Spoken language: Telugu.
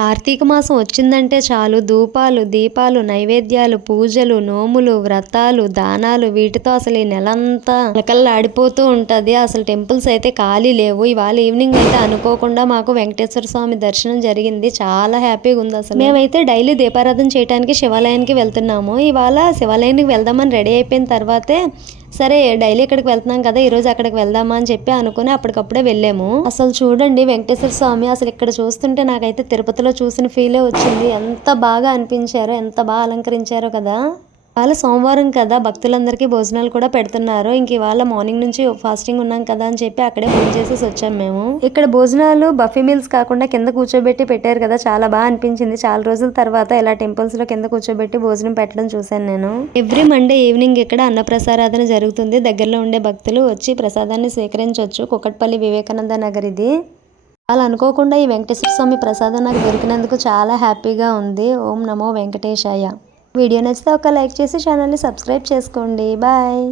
కార్తీక మాసం వచ్చిందంటే చాలు ధూపాలు, దీపాలు, నైవేద్యాలు, పూజలు, నోములు, వ్రతాలు, దానాలు వీటితో అసలు ఈ నెలంతా కలకల్లాడిపోతూ ఉంటుంది. అసలు టెంపుల్స్ అయితే ఖాళీ లేవు. ఇవాళ ఈవినింగ్ అయితే అనుకోకుండా మాకు వెంకటేశ్వర స్వామి దర్శనం జరిగింది. చాలా హ్యాపీగా ఉంది. అసలు మేమైతే డైలీ దీపారాధన చేయడానికి శివాలయానికి వెళ్తున్నాము. ఇవాళ శివాలయానికి వెళ్దామని రెడీ అయిపోయిన తర్వాతే సరే డైలీ ఇక్కడికి వెళ్తున్నాం కదా ఈరోజు అక్కడికి వెళ్దామా అని చెప్పి అనుకుని అప్పటికప్పుడే వెళ్ళాము. అసలు చూడండి వెంకటేశ్వర స్వామి అసలు ఇక్కడ చూస్తుంటే నాకైతే తిరుపతిలో చూసిన ఫీలే వచ్చింది. ఎంత బాగా అనిపించారో, ఎంత బాగా అలంకరించారో కదా. ఇవాళ సోమవారం కదా, భక్తులందరికీ భోజనాలు కూడా పెడుతున్నారు. ఇంక ఇవాళ మార్నింగ్ నుంచి ఫాస్టింగ్ ఉన్నాం కదా అని చెప్పి అక్కడే భోజనం చేసేసి వచ్చాము మేము. ఇక్కడ భోజనాలు బఫీ మీల్స్ కాకుండా కింద కూర్చోబెట్టి పెట్టారు కదా, చాలా బాగా అనిపించింది. చాలా రోజుల తర్వాత ఇలా టెంపుల్స్ లో కింద కూర్చోబెట్టి భోజనం పెట్టడం చూశాను నేను. ఎవ్రీ మండే ఈవినింగ్ ఇక్కడ అన్నప్రసారాధన జరుగుతుంది. దగ్గరలో ఉండే భక్తులు వచ్చి ప్రసాదాన్ని స్వీకరించవచ్చు. కుకట్పల్లి వివేకానంద నగర్ ఇది. వాళ్ళు అనుకోకుండా ఈ వెంకటేశ్వర స్వామి ప్రసాదం నాకు దొరికినందుకు చాలా హ్యాపీగా ఉంది. ఓం నమో వెంకటేశాయ. వీడియో నచ్చితే ఒక లైక్ చేసి ఛానల్ని సబ్స్క్రైబ్ చేసుకోండి. బాయ్.